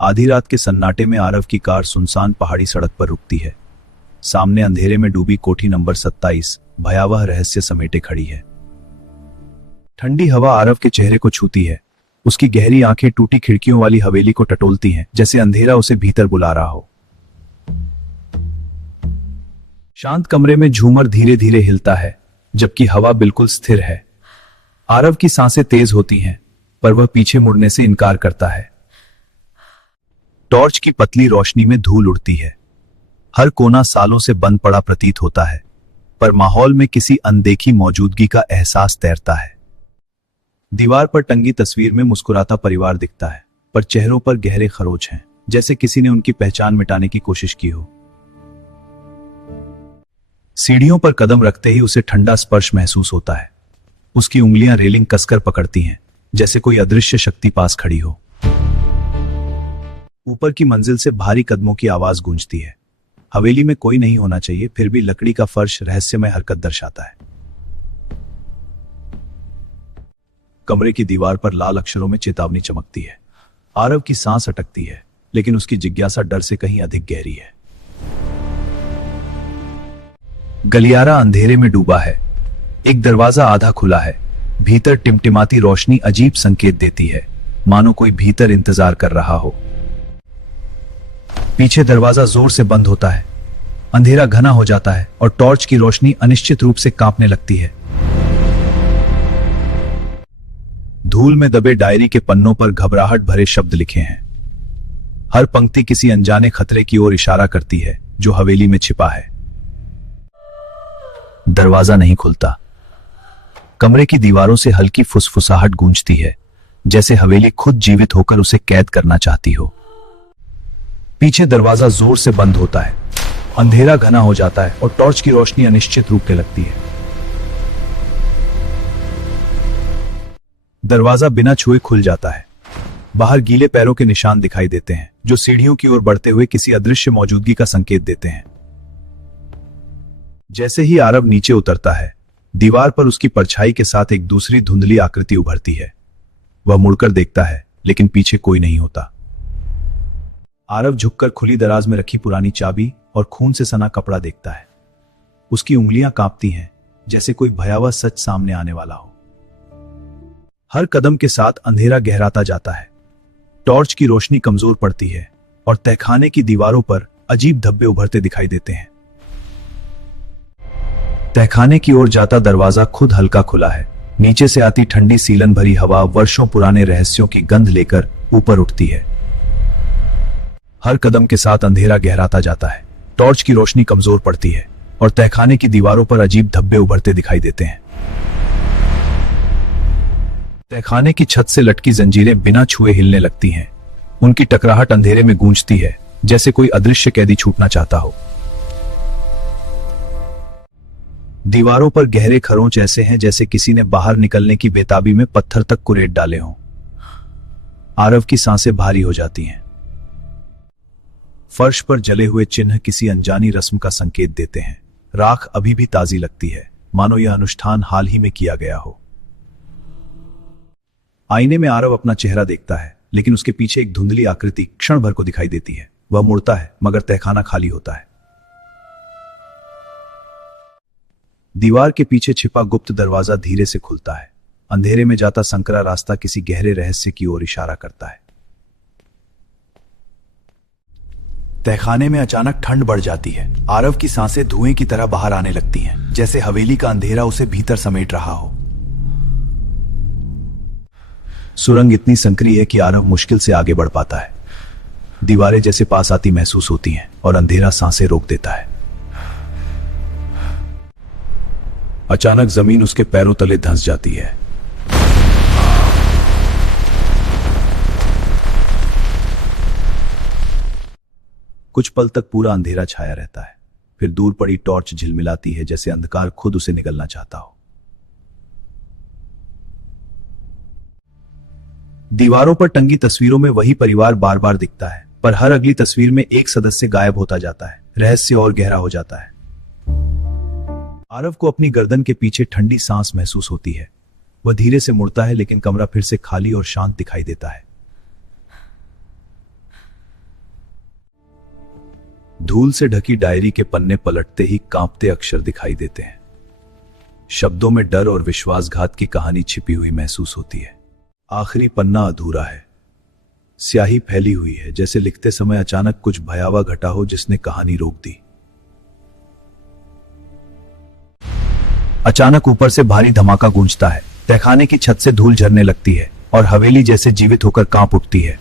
आधी रात के सन्नाटे में आरव की कार सुनसान पहाड़ी सड़क पर रुकती है। सामने अंधेरे में डूबी कोठी नंबर 27 भयावह रहस्य समेटे खड़ी है। ठंडी हवा आरव के चेहरे को छूती है। उसकी गहरी आंखें टूटी खिड़कियों वाली हवेली को टटोलती हैं, जैसे अंधेरा उसे भीतर बुला रहा हो। शांत कमरे में झूमर धीरे धीरे हिलता है, जबकि हवा बिल्कुल स्थिर है। आरव की सांसें तेज होती हैं, पर वह पीछे मुड़ने से इनकार करता है। टॉर्च की पतली रोशनी में धूल उड़ती है। हर कोना सालों से बंद पड़ा प्रतीत होता है, पर माहौल में किसी अनदेखी मौजूदगी का एहसास तैरता है। दीवार पर टंगी तस्वीर में मुस्कुराता परिवार दिखता है, पर चेहरों पर गहरे खरोच हैं, जैसे किसी ने उनकी पहचान मिटाने की कोशिश की हो। सीढ़ियों पर कदम रखते ही उसे ठंडा स्पर्श महसूस होता है। उसकी उंगलियां रेलिंग कसकर पकड़ती हैं, जैसे कोई अदृश्य शक्ति पास खड़ी हो। ऊपर की मंजिल से भारी कदमों की आवाज गूंजती है। हवेली में कोई नहीं होना चाहिए, फिर भी लकड़ी का फर्श रहस्यमय हरकत दर्शाता है। कमरे की दीवार पर लाल अक्षरों में चेतावनी चमकती है। आरव की सांस अटकती है, लेकिन उसकी जिज्ञासा डर से कहीं अधिक गहरी है। गलियारा अंधेरे में डूबा है। एक दरवाजा आधा खुला है। भीतर टिमटिमाती रोशनी अजीब संकेत देती है, मानो कोई भीतर इंतजार कर रहा हो। पीछे दरवाजा जोर से बंद होता है। अंधेरा घना हो जाता है और टॉर्च की रोशनी अनिश्चित रूप से कांपने लगती है। धूल में दबे डायरी के पन्नों पर घबराहट भरे शब्द लिखे हैं। हर पंक्ति किसी अनजाने खतरे की ओर इशारा करती है, जो हवेली में छिपा है। दरवाजा नहीं खुलता। कमरे की दीवारों से हल्की फुसफुसाहट गूंजती है, जैसे हवेली खुद जीवित होकर उसे कैद करना चाहती हो। पीछे दरवाजा जोर से बंद होता है। अंधेरा घना हो जाता है और टॉर्च की रोशनी अनिश्चित रुकने लगती है। दरवाजा बिना छुए खुल जाता है। बाहर गीले पैरों के निशान दिखाई देते हैं, जो सीढ़ियों की ओर बढ़ते हुए किसी अदृश्य मौजूदगी का संकेत देते हैं। जैसे ही आरव नीचे उतरता है, दीवार पर उसकी परछाई के साथ एक दूसरी धुंधली आकृति उभरती है। वह मुड़कर देखता है, लेकिन पीछे कोई नहीं होता। आरव झुककर खुली दराज में रखी पुरानी चाबी और खून से सना कपड़ा देखता है। उसकी उंगलियां कांपती हैं, जैसे कोई भयावह सच सामने आने वाला हो। हर कदम के साथ अंधेरा गहराता जाता है। टॉर्च की रोशनी कमजोर पड़ती है और तहखाने की दीवारों पर अजीब धब्बे उभरते दिखाई देते हैं। तहखाने की ओर जाता दरवाजा खुद हल्का खुला है। नीचे से आती ठंडी सीलन भरी हवा वर्षों पुराने रहस्यों की गंध लेकर ऊपर उठती है। हर कदम के साथ अंधेरा गहराता जाता है। टॉर्च की रोशनी कमजोर पड़ती है और तहखाने की दीवारों पर अजीब धब्बे उभरते दिखाई देते हैं। तहखाने की छत से लटकी जंजीरें बिना छुए हिलने लगती हैं। उनकी टकराहट अंधेरे में गूंजती है, जैसे कोई अदृश्य कैदी छूटना चाहता हो। दीवारों पर गहरे खरोंच ऐसे हैं जैसे किसी ने बाहर निकलने की बेताबी में पत्थर तक कुरेद डाले हों। आरव की सांसें भारी हो जाती हैं। फर्श पर जले हुए चिन्ह किसी अनजानी रस्म का संकेत देते हैं। राख अभी भी ताजी लगती है, मानो यह अनुष्ठान हाल ही में किया गया हो। आईने में आरव अपना चेहरा देखता है, लेकिन उसके पीछे एक धुंधली आकृति क्षण भर को दिखाई देती है। वह मुड़ता है, मगर तहखाना खाली होता है। दीवार के पीछे छिपा गुप्त दरवाजा धीरे से खुलता है। अंधेरे में जाता संकरा रास्ता किसी गहरे रहस्य की ओर इशारा करता है। तहखाने में अचानक ठंड बढ़ जाती है। आरव की सांसें धुएं की तरह बाहर आने लगती हैं, जैसे हवेली का अंधेरा उसे भीतर समेट रहा हो। सुरंग इतनी संकरी है कि आरव मुश्किल से आगे बढ़ पाता है। दीवारें जैसे पास आती महसूस होती हैं और अंधेरा सांसें रोक देता है। अचानक जमीन उसके पैरों तले धंस जाती है। कुछ पल तक पूरा अंधेरा छाया रहता है। फिर दूर पड़ी टॉर्च झिलमिलाती है, जैसे अंधकार खुद उसे निगलना चाहता हो। दीवारों पर टंगी तस्वीरों में वही परिवार बार बार दिखता है, पर हर अगली तस्वीर में एक सदस्य गायब होता जाता है। रहस्य और गहरा हो जाता है। आरव को अपनी गर्दन के पीछे ठंडी सांस महसूस होती है। वह धीरे से मुड़ता है, लेकिन कमरा फिर से खाली और शांत दिखाई देता है। धूल से ढकी डायरी के पन्ने पलटते ही कांपते अक्षर दिखाई देते हैं। शब्दों में डर और विश्वासघात की कहानी छिपी हुई महसूस होती है। आखिरी पन्ना अधूरा है। स्याही फैली हुई है, जैसे लिखते समय अचानक कुछ भयावह घटा हो जिसने कहानी रोक दी। अचानक ऊपर से भारी धमाका गूंजता है। तहखाने की छत से धूल झरने लगती है और हवेली जैसे जीवित होकर कांप उठती है।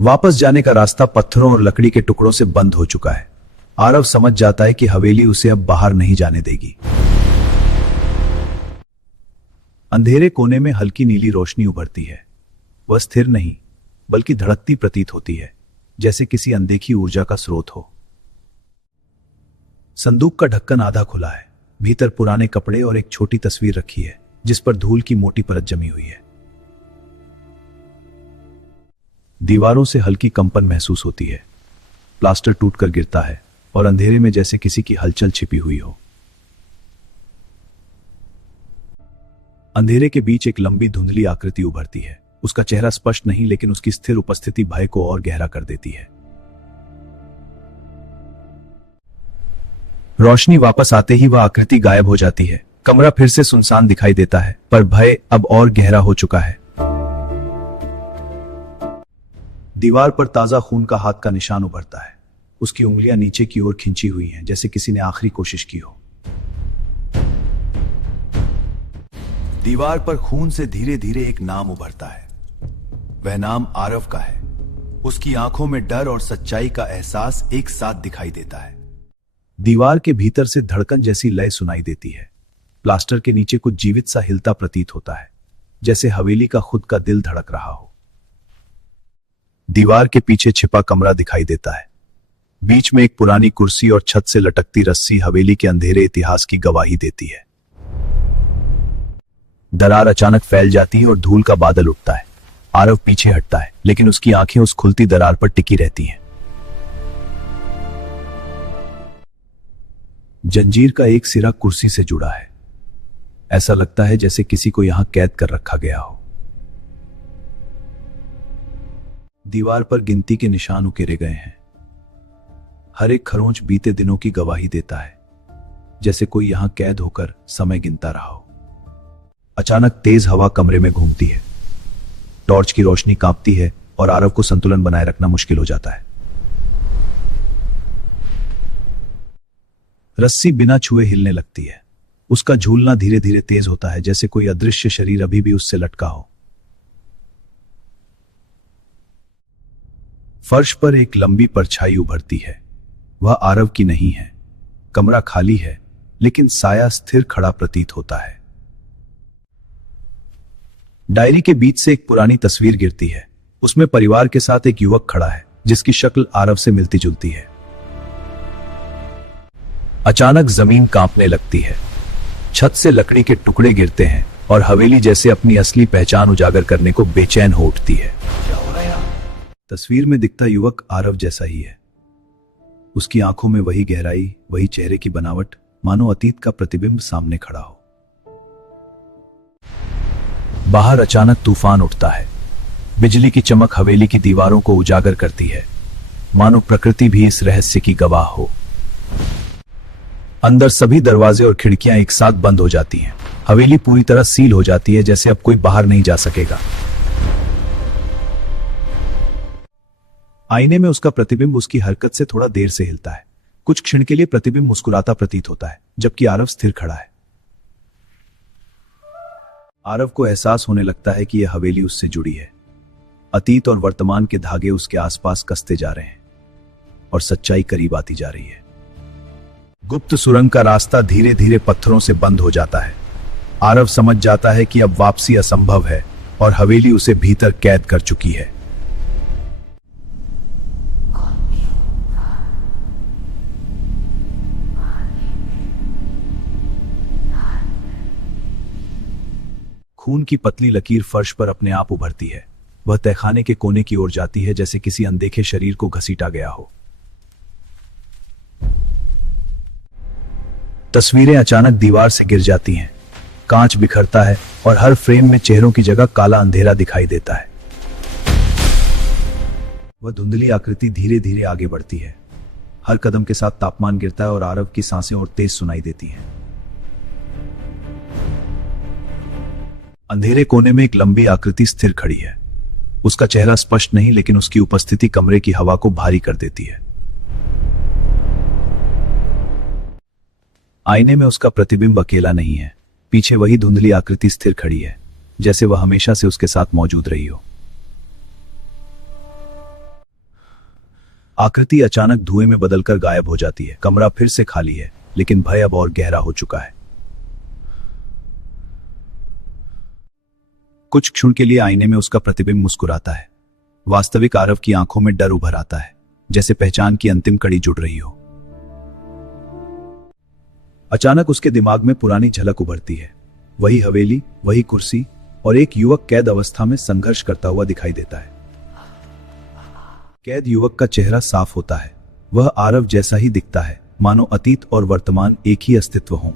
वापस जाने का रास्ता पत्थरों और लकड़ी के टुकड़ों से बंद हो चुका है। आरव समझ जाता है कि हवेली उसे अब बाहर नहीं जाने देगी। अंधेरे कोने में हल्की नीली रोशनी उभरती है। वह स्थिर नहीं बल्कि धड़कती प्रतीत होती है, जैसे किसी अनदेखी ऊर्जा का स्रोत हो। संदूक का ढक्कन आधा खुला है। भीतर पुराने कपड़े और एक छोटी तस्वीर रखी है जिस पर धूल की मोटी परत जमी हुई है। दीवारों से हल्की कंपन महसूस होती है। प्लास्टर टूटकर गिरता है और अंधेरे में जैसे किसी की हलचल छिपी हुई हो। अंधेरे के बीच एक लंबी धुंधली आकृति उभरती है। उसका चेहरा स्पष्ट नहीं, लेकिन उसकी स्थिर उपस्थिति भय को और गहरा कर देती है। रोशनी वापस आते ही वह आकृति गायब हो जाती है। कमरा फिर से सुनसान दिखाई देता है, पर भय अब और गहरा हो चुका है। दीवार पर ताजा खून का हाथ का निशान उभरता है। उसकी उंगलियां नीचे की ओर खिंची हुई हैं, जैसे किसी ने आखिरी कोशिश की हो। दीवार पर खून से धीरे धीरे एक नाम उभरता है। वह नाम आरव का है। उसकी आंखों में डर और सच्चाई का एहसास एक साथ दिखाई देता है। दीवार के भीतर से धड़कन जैसी लय सुनाई देती है। प्लास्टर के नीचे कुछ जीवित सा हिलता प्रतीत होता है, जैसे हवेली का खुद का दिल धड़क रहा हो। दीवार के पीछे छिपा कमरा दिखाई देता है। बीच में एक पुरानी कुर्सी और छत से लटकती रस्सी हवेली के अंधेरे इतिहास की गवाही देती है। दरार अचानक फैल जाती है और धूल का बादल उठता है। आरव पीछे हटता है, लेकिन उसकी आंखें उस खुलती दरार पर टिकी रहती हैं। जंजीर का एक सिरा कुर्सी से जुड़ा है। ऐसा लगता है जैसे किसी को यहां कैद कर रखा गया हो। दीवार पर गिनती के निशान उकेरे गए हैं। हर एक खरोंच बीते दिनों की गवाही देता है, जैसे कोई यहां कैद होकर समय गिनता रहा हो। अचानक तेज हवा कमरे में घूमती है। टॉर्च की रोशनी कांपती है और आरव को संतुलन बनाए रखना मुश्किल हो जाता है। रस्सी बिना छुए हिलने लगती है। उसका झूलना धीरे धीरे तेज होता है, जैसे कोई अदृश्य शरीर अभी भी उससे लटका हो। फर्श पर एक लंबी परछाई उभरती है। वह आरव की नहीं है। कमरा खाली है, लेकिन साया स्थिर खड़ा प्रतीत होता है। डायरी के बीच से एक पुरानी तस्वीर गिरती है। उसमें परिवार के साथ एक युवक खड़ा है, जिसकी शक्ल आरव से मिलती जुलती है। अचानक जमीन कांपने लगती है। छत से लकड़ी के टुकड़े गिरते हैं और हवेली जैसे अपनी असली पहचान उजागर करने को बेचैन हो उठती है। तस्वीर में दिखता युवक आरव जैसा ही है। उसकी आंखों में वही गहराई, वही चेहरे की बनावट, मानो अतीत का प्रतिबिंब सामने खड़ा हो। बाहर अचानक तूफान उठता है। बिजली की चमक हवेली की दीवारों को उजागर करती है, मानो प्रकृति भी इस रहस्य की गवाह हो। अंदर सभी दरवाजे और खिड़कियां एक साथ बंद हो जाती हैं। हवेली पूरी तरह सील हो जाती है, जैसे अब कोई बाहर नहीं जा सकेगा। आईने में उसका प्रतिबिंब उसकी हरकत से थोड़ा देर से हिलता है। कुछ क्षण के लिए प्रतिबिंब मुस्कुराता प्रतीत होता है, जबकि आरव स्थिर खड़ा है। आरव को एहसास होने लगता है कि यह हवेली उससे जुड़ी है। अतीत और वर्तमान के धागे उसके आसपास कसते जा रहे हैं और सच्चाई करीब आती जा रही है। गुप्त सुरंग का रास्ता धीरे धीरे पत्थरों से बंद हो जाता है। आरव समझ जाता है कि अब वापसी असंभव है और हवेली उसे भीतर कैद कर चुकी है। खून की पतली लकीर फर्श पर अपने आप उभरती है। वह तहखाने के कोने की ओर जाती है, जैसे किसी अनदेखे शरीर को घसीटा गया हो। तस्वीरें अचानक दीवार से गिर जाती हैं। कांच बिखरता है और हर फ्रेम में चेहरों की जगह काला अंधेरा दिखाई देता है। वह धुंधली आकृति धीरे धीरे आगे बढ़ती है। हर कदम के साथ तापमान गिरता है और आरव की सांसें और तेज सुनाई देती हैं। अंधेरे कोने में एक लंबी आकृति स्थिर खड़ी है। उसका चेहरा स्पष्ट नहीं, लेकिन उसकी उपस्थिति कमरे की हवा को भारी कर देती है। आईने में उसका प्रतिबिंब अकेला नहीं है। पीछे वही धुंधली आकृति स्थिर खड़ी है, जैसे वह हमेशा से उसके साथ मौजूद रही हो। आकृति अचानक धुएं में बदलकर गायब हो जाती है। कमरा फिर से खाली है, लेकिन भय अब और गहरा हो चुका है। कुछ क्षण के लिए आईने में उसका प्रतिबिंब मुस्कुराता है। वास्तविक आरव की आंखों में डर उभर आता है, जैसे पहचान की अंतिम कड़ी जुड़ रही हो। अचानक उसके दिमाग में पुरानी झलक उभरती है। वही हवेली, वही कुर्सी और एक युवक कैद अवस्था में संघर्ष करता हुआ दिखाई देता है। कैद युवक का चेहरा साफ होता है। वह आरव जैसा ही दिखता है, मानो अतीत और वर्तमान एक ही अस्तित्व हों।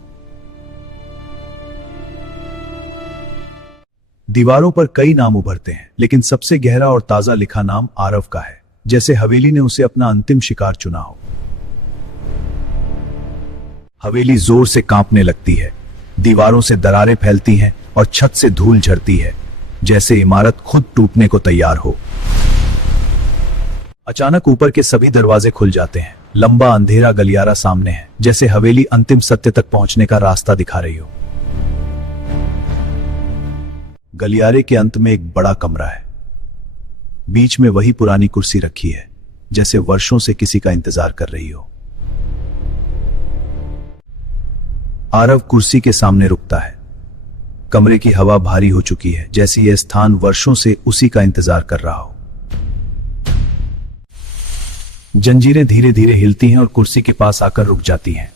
दीवारों पर कई नाम उभरते हैं, लेकिन सबसे गहरा और ताजा लिखा नाम आरव का है, जैसे हवेली ने उसे अपना अंतिम शिकार चुना हो। हवेली जोर से कांपने लगती है। दीवारों से दरारें फैलती हैं और छत से धूल झड़ती है, जैसे इमारत खुद टूटने को तैयार हो। अचानक ऊपर के सभी दरवाजे खुल जाते हैं। लंबा अंधेरा गलियारा सामने है, जैसे हवेली अंतिम सत्य तक पहुंचने का रास्ता दिखा रही हो। गलियारे के अंत में एक बड़ा कमरा है। बीच में वही पुरानी कुर्सी रखी है, जैसे वर्षों से किसी का इंतजार कर रही हो। आरव कुर्सी के सामने रुकता है। कमरे की हवा भारी हो चुकी है, जैसे यह स्थान वर्षों से उसी का इंतजार कर रहा हो। जंजीरें धीरे धीरे हिलती हैं और कुर्सी के पास आकर रुक जाती हैं।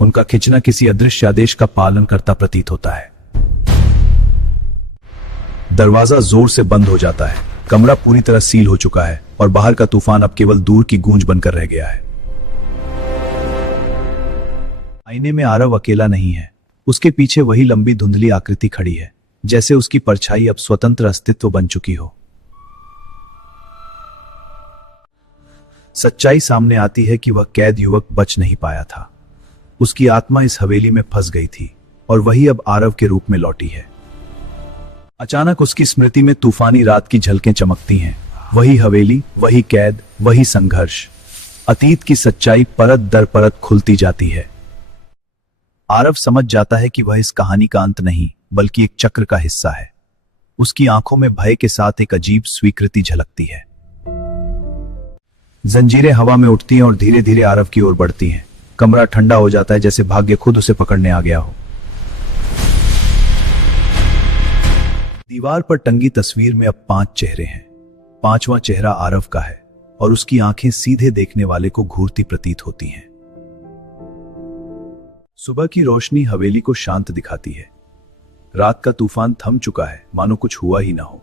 उनका खिंचना किसी अदृश्य आदेश का पालन करता प्रतीत होता है। दरवाजा जोर से बंद हो जाता है। कमरा पूरी तरह सील हो चुका है और बाहर का तूफान अब केवल दूर की गूंज बनकर रह गया है। आईने में आरव अकेला नहीं है। उसके पीछे वही लंबी धुंधली आकृति खड़ी है, जैसे उसकी परछाई अब स्वतंत्र अस्तित्व बन चुकी हो। सच्चाई सामने आती है कि वह कैद युवक बच नहीं पाया था। उसकी आत्मा इस हवेली में फंस गई थी और वही अब आरव के रूप में लौटी है। अचानक उसकी स्मृति में तूफानी रात की झलकें चमकती हैं। वही हवेली, वही कैद, वही संघर्ष। अतीत की सच्चाई परत दर परत खुलती जाती है। आरव समझ जाता है कि वह इस कहानी का अंत नहीं, बल्कि एक चक्र का हिस्सा है। उसकी आंखों में भय के साथ एक अजीब स्वीकृति झलकती है। जंजीरें हवा में उठती हैं और धीरे धीरे आरव की ओर बढ़ती हैं। कमरा ठंडा हो जाता है, जैसे भाग्य खुद उसे पकड़ने आ गया हो। दीवार पर टंगी तस्वीर में अब 5 चेहरे हैं। 5वां चेहरा आरव का है और उसकी आंखें सीधे देखने वाले को घूरती प्रतीत होती हैं। सुबह की रोशनी हवेली को शांत दिखाती है। रात का तूफान थम चुका है, मानो कुछ हुआ ही ना हो।